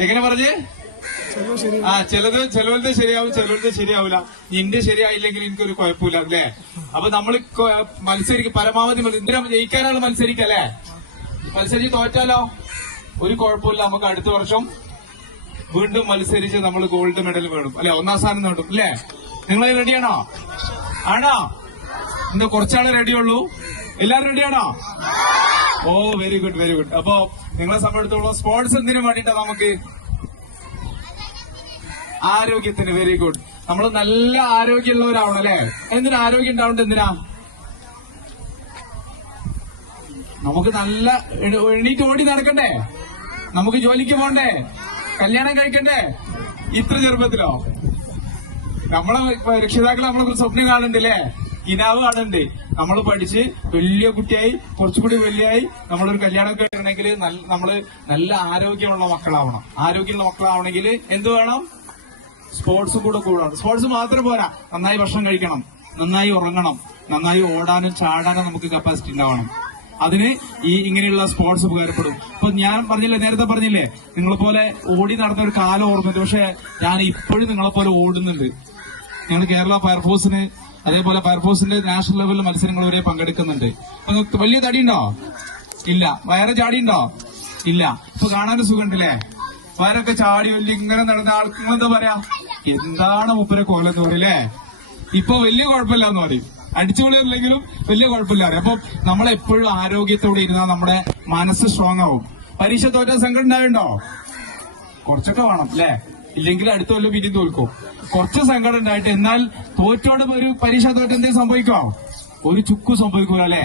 എങ്ങനെ പറഞ്ഞേ? ചിലവരുടെ ശരിയാവും, ചിലവരുടെ ശരിയാവില്ല. നിന്റെ ശരിയായില്ലെങ്കിൽ എനിക്കൊരു കുഴപ്പമില്ല അല്ലേ? അപ്പൊ നമ്മൾ മത്സരിക്കും, പരമാവധി എന്തിനാ ജയിക്കാനാണ് മത്സരിക്കല്ലേ? മത്സരിച്ച് തോറ്റാലോ ഒരു കുഴപ്പമില്ല, നമുക്ക് അടുത്ത വർഷം വീണ്ടും മത്സരിച്ച് നമ്മൾ ഗോൾഡ് മെഡൽ വേണം അല്ലെ, ഒന്നാം സ്ഥാനം നേടും അല്ലേ? നിങ്ങൾ റെഡിയാണോ? ആണോ? ഇന്ന് കുറച്ചാളെ റെഡിയുള്ളൂ. എല്ലാരും റെഡിയാണോ? ഓ വെരി ഗുഡ്, വെരി ഗുഡ്. അപ്പൊ നിങ്ങളെ സംബന്ധിച്ചിടത്തോളം സ്പോർട്സ് എന്തിനു വേണ്ടിയിട്ടാ? നമുക്ക് ആരോഗ്യത്തിന്. Very good. നമ്മൾ നല്ല ആരോഗ്യമുള്ളവരാവണം അല്ലെ? എന്തിനാ ആരോഗ്യം ഉണ്ടാവേണ്ടത്? എന്തിനാ? നമുക്ക് നല്ല എണീറ്റ് ഓടി നടക്കണ്ടേ? നമുക്ക് ജോലിക്ക് പോണ്ടേ? കല്യാണം കഴിക്കണ്ടേ? ഇത്ര ചെറുപ്പത്തിലോ? നമ്മളെ രക്ഷിതാക്കൾ നമ്മളെ സ്വപ്നം കാണുന്നുണ്ടല്ലേ? കിനാവ് കാണുന്നുണ്ട്. നമ്മൾ പഠിച്ച് വലിയ കുട്ടിയായി, കുറച്ചുകൂടി വലിയായി നമ്മളൊരു കല്യാണം കഴിക്കണമെങ്കിൽ നമ്മള് നല്ല ആരോഗ്യമുള്ള മക്കളാവണം. ആരോഗ്യമുള്ള മക്കളാവണമെങ്കിൽ എന്ത് വേണം? സ്പോർട്സും കൂടെ കൂടണം. സ്പോർട്സ് മാത്രം പോരാ, നന്നായി ഭക്ഷണം കഴിക്കണം, നന്നായി ഉറങ്ങണം, നന്നായി ഓടാനും ചാടാനും നമുക്ക് കപ്പാസിറ്റി ഉണ്ടാവണം. അതിന് ഇങ്ങനെയുള്ള സ്പോർട്സ് ഉപകാരപ്പെടും. ഇപ്പൊ ഞാൻ പറഞ്ഞില്ലേ, നേരത്തെ പറഞ്ഞില്ലേ, നിങ്ങളെ പോലെ ഓടി നടന്ന ഒരു കാലം ഓർമ്മയുണ്ട്. പക്ഷെ ഞാൻ ഇപ്പോഴും നിങ്ങളെ പോലെ ഓടുന്നുണ്ട്. ഞങ്ങൾ കേരള ഫയർഫോഴ്സിന്, അതേപോലെ ഫയർഫോഴ്സിന്റെ നാഷണൽ ലെവലിൽ മത്സരങ്ങൾ വരെ പങ്കെടുക്കുന്നുണ്ട്. അപ്പൊ വലിയ തടിയുണ്ടോ? ഇല്ല. വയറ് ചാടിയുണ്ടോ? ഇല്ല. ഇപ്പൊ കാണാനും സുഖമുണ്ടല്ലേ? വയറൊക്കെ ചാടി വലിയ ഇങ്ങനെ നടന്ന ആൾക്ക് എന്താ പറയാ, എന്താണ് മുപ്പരെ കോലെന്ന് പറയില്ലേ? ഇപ്പൊ വലിയ കുഴപ്പമില്ല എന്ന് പറയും. അടിച്ചുപൊളിയില്ലെങ്കിലും വലിയ കുഴപ്പമില്ല. അപ്പൊ നമ്മളെപ്പോഴും ആരോഗ്യത്തോടെ ഇരുന്നാൽ നമ്മുടെ മനസ്സ് സ്ട്രോങ് ആവും. പരീക്ഷ തോറ്റ സങ്കടം ഉണ്ടാവുണ്ടോ? കുറച്ചൊക്കെ വേണം അല്ലെ? ഇല്ലെങ്കിൽ അടുത്ത കൊല്ലം പിരിഞ്ഞു തോൽക്കും. കുറച്ച് സങ്കടം ഉണ്ടായിട്ട്, എന്നാൽ തോറ്റോട് ഒരു പരീക്ഷ തോറ്റ എന്തെങ്കിലും സംഭവിക്കോ? ഒരു ചുക്കും സംഭവിക്കൂല അല്ലെ?